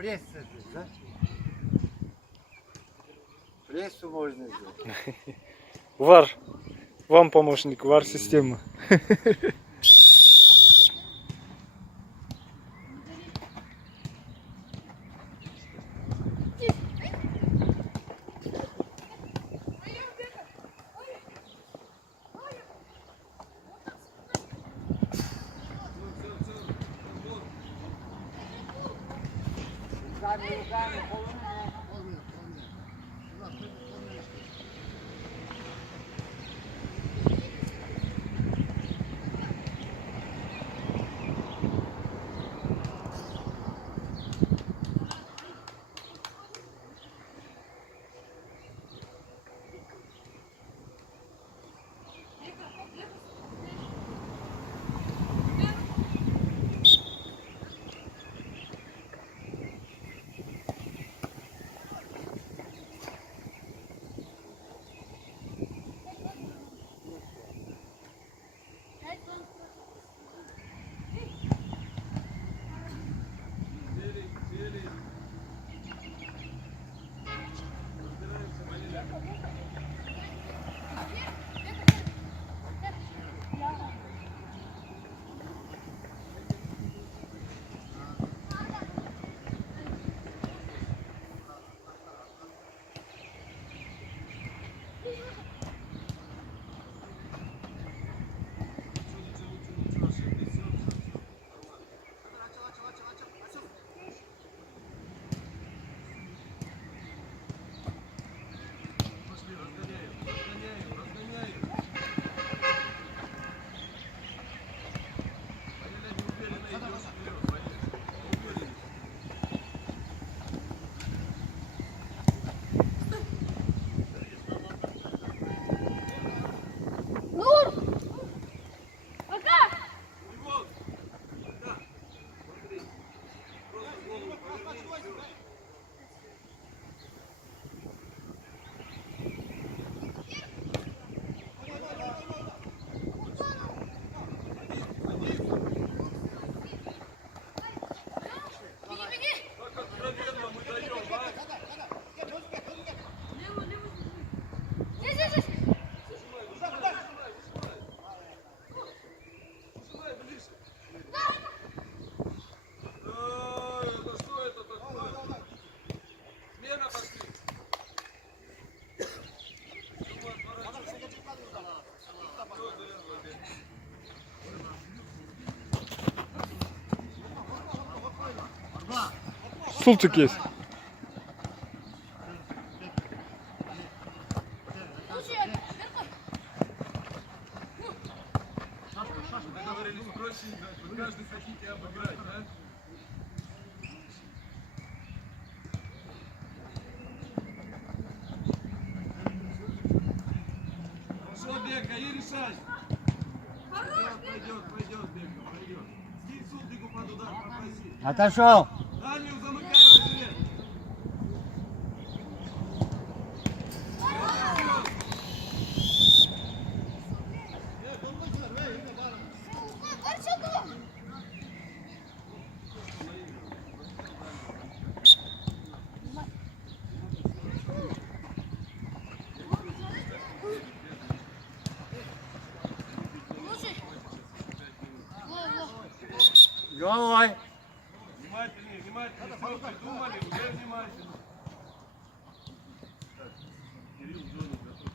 Пресс это, да? Прессу можно сделать. Вар. Вам помощник, вар система. Руками, Стульчик есть. Вы каждый хотите обыграть, да? Хорошо, Бека, и решай. Пойдет, Бека, пойдет. Скинь Султику под удар, попроси. Отошел. Дальнюю замыкай, Василий. Головой. Внимательнее, внимательнее. Все придумали, уже внимательно. Так, Кирилл, зону готов.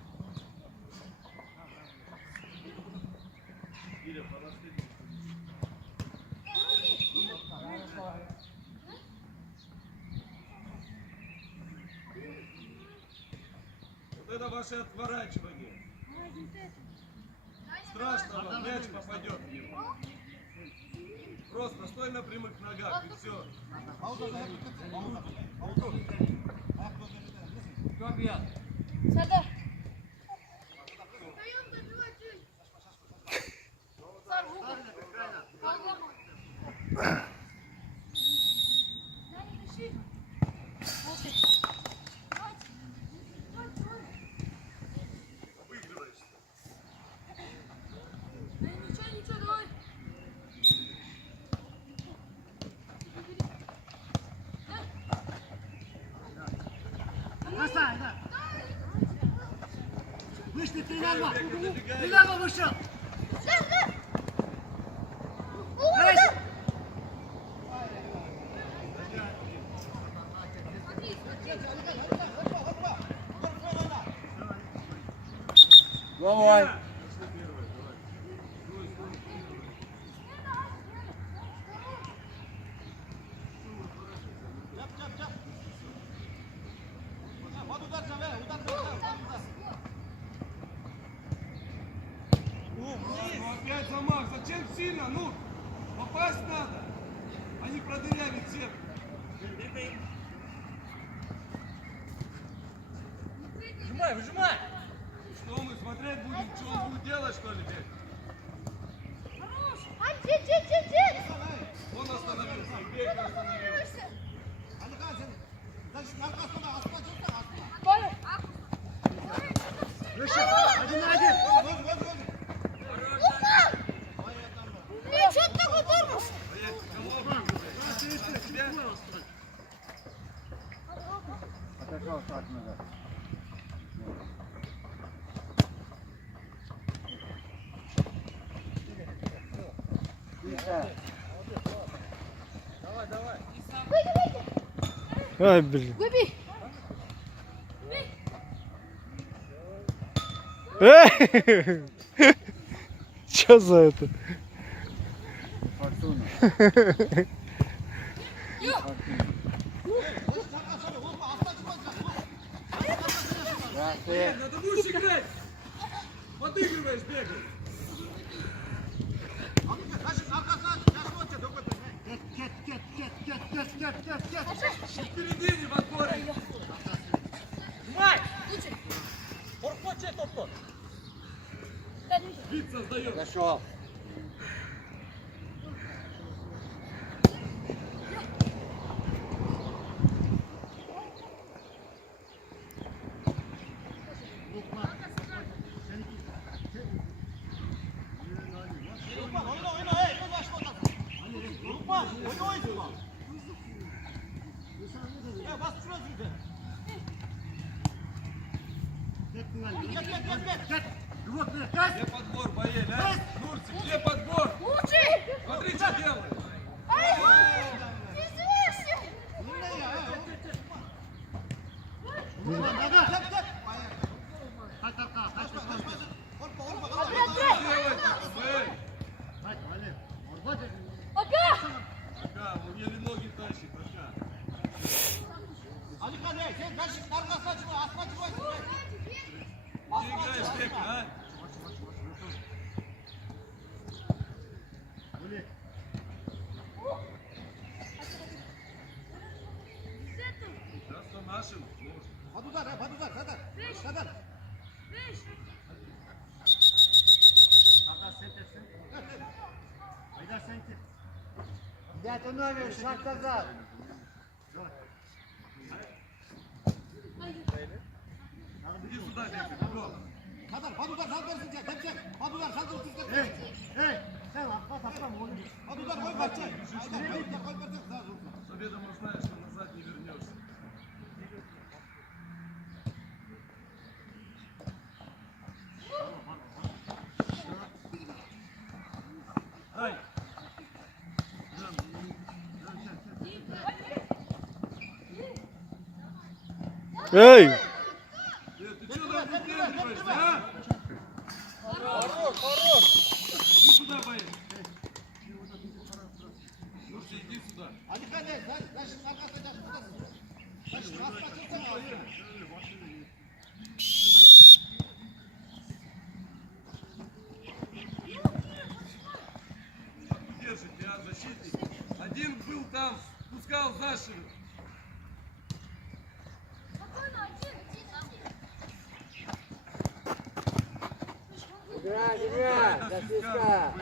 Кирилл, подошли. Вот это ваше отворачивание. Страшно вам, мяч попадет в него. Просто стой на прямых ногах и все. Забегай, вышел! Головой. Ну опять замах. Зачем сильно? Ну, попасть надо. А не продырявить сетку. Выжимай, выжимай! Что мы смотреть будем? Что он будет делать, что ли, блядь? Он остановился, Бек остановился. Один на один! Что ты такой тормоз? Отошел шаг назад. Тихо. Ай, блин. Выбей! Эй! Что за это? Фортуна. Да, ты. Надо лучше играть. Подыгрываешь, бегаешь. Впереди не в отборе. Выжимай! Торпоче, топ-топ! Вид создает. Зашел. Где подбор, Боель, а? Нурцик, где подбор? Лучший! Смотри, что делает. Ай! Не издевайся! Делай так, эй. Пока! Пока, он еле ноги тащит, пока. Где играешь, Бека, а? Да, что нашим? Ребята, номер, шаг назад. Иди сюда, Бека, бегом. Заведомо знаешь, что назад не вернешься. Ай! Эй! Ты что там выпендриваешься, а? Иди сюда, боец. Слушай, иди сюда. Держите, а, защитник. Один был там, пускал за шею. Играй, играй, до свистка.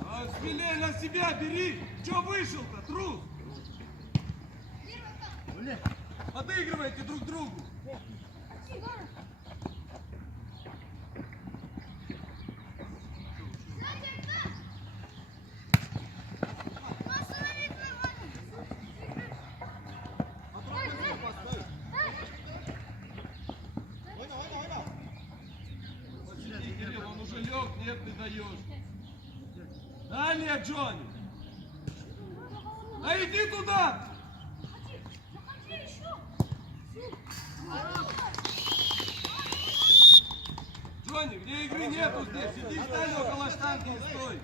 А, смелее на себя бери. Че вышел-то, трус? Подыгрывайте друг другу. отдаешь. Далее, Джонни. А иди туда. Заходи еще. Джонни, где игры нету здесь. Иди стань около штанги и стой.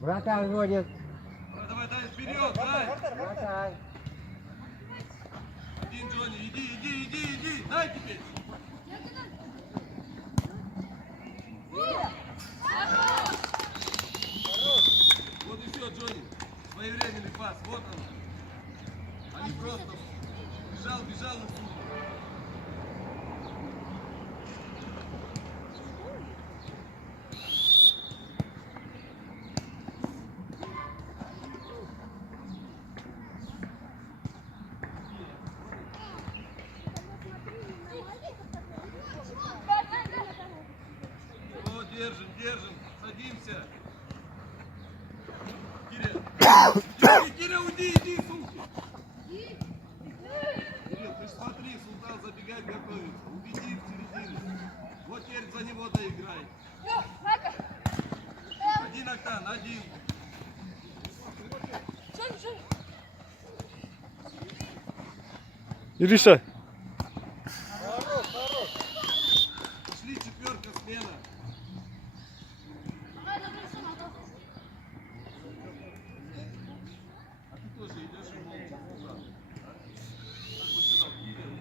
Вратарь водит. Давай, дай вперед, дай. Вратарь. Один, Джонни, иди. Дай теперь. Вот и все, Джонни. Своевременный пас. Вот он. Они просто бежал на сумму. Вот, держим. Садимся. Киря, уйди, сумки. Кирилл, ты ж смотри, Султан забегать готовится. Убеди в середину. Вот теперь за него доиграй. Один, Октан, один. Ириша. Пошли, четверка, смена. А ты тоже идешь и молча сюда. Так вот сюда, Кирилл.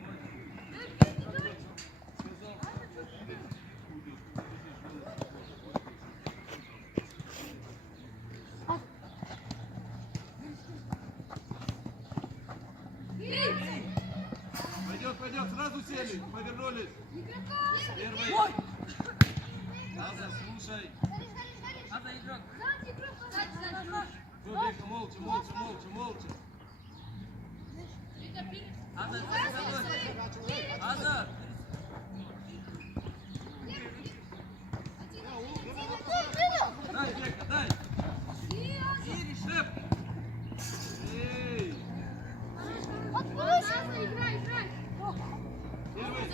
Сказал, Пойдет, сразу сели, повернулись. Первый. Аза, слушай. Все, Бека, молча. Дай, Бека, дай. Шеф. Эй. Первый.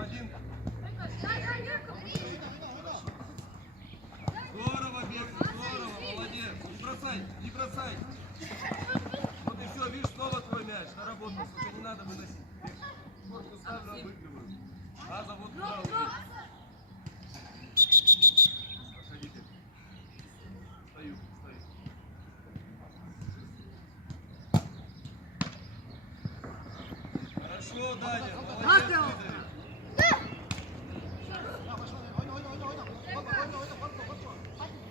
Один. Здорово, Бека, здорово, молодец. Не бросай. Вот и все, видишь, снова твой мяч. Наработал, только не надо выносить. Корпус ставлю, обыгрываю. Аза вот туда уже. Проходите. Стою. Хорошо, Даня, молодец, Сидоров.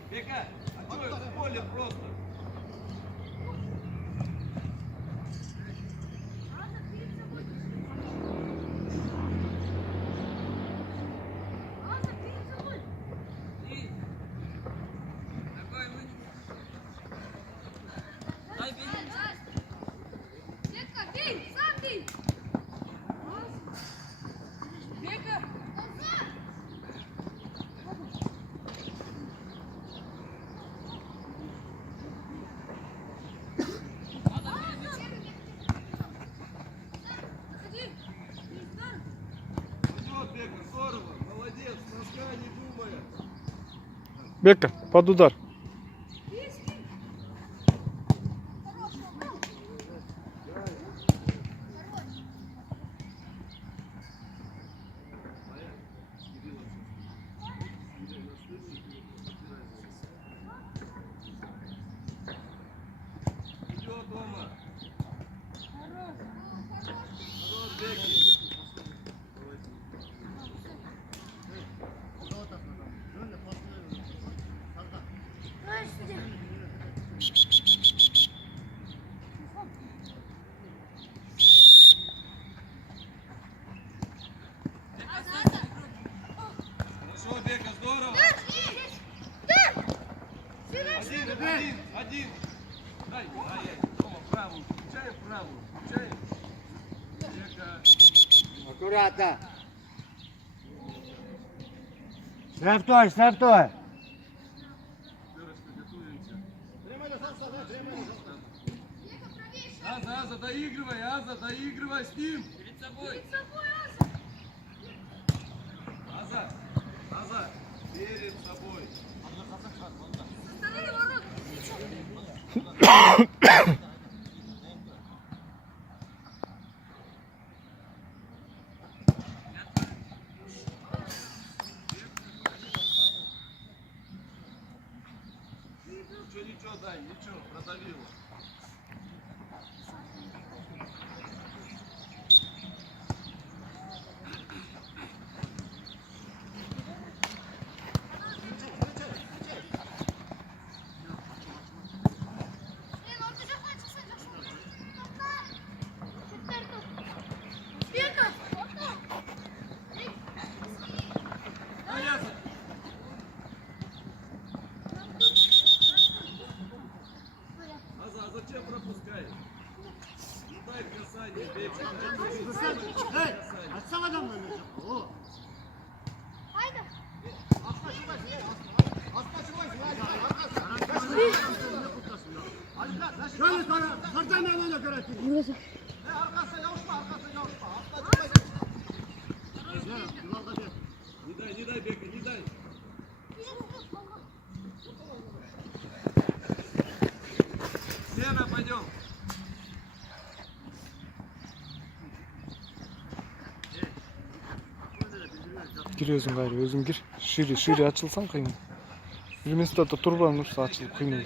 Бека, а что в поле просто? Идет, Бека, здорово, молодец, носка не думая. Бека, под удар. Идет дома. Хорош, Беки. Хорошо, Бека, здорово. Один. Дай, Дома, правую. Включаем правую. Бека. Аккуратно. Штрафной, штрафной. Дырочка, готовимся. Аза, доигрывай с ним. Перед собой. Аза, перед собой. Стороны ворот. Ничего, дай, ничего, продавила. Он уже хочет. Бега. Понятно. А зачем пропускаешь? Дай касание, бейте. Отстал адамdan önce. O. Haydi. Şöyle sonra. Sırttan ben öyle görelim. Не дай, Бека, не дай. Сена, пойдем. Giriyorsun gayrı özün gir. Şiri açılsan kıyım. Bir mesafede turban olursa açılıp kıyım.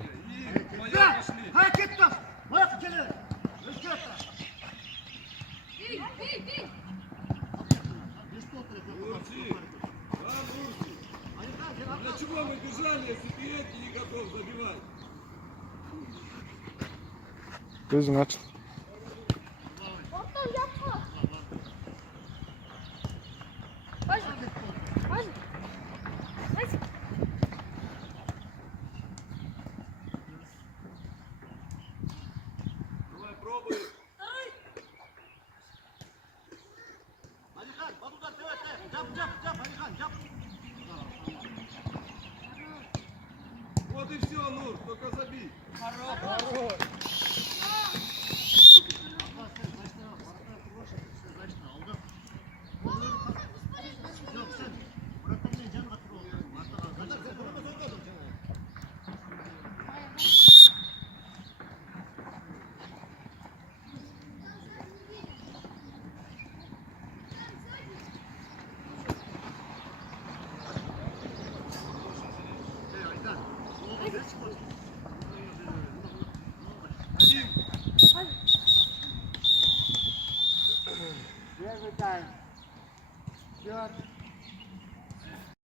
И вдвоем пошли. Hareket yap. Bırak içeri. Rüşket. Бей, бей, бей. Мурси, да, Мурси. Для чего мы бежали, если ты эти не готов забивать? Gözün açıl. Orta yapma. Haydi. Haydi. Haydi. Давай, пробуй. Вот и все, Нур, только забей. Один. Первый тайм. Счет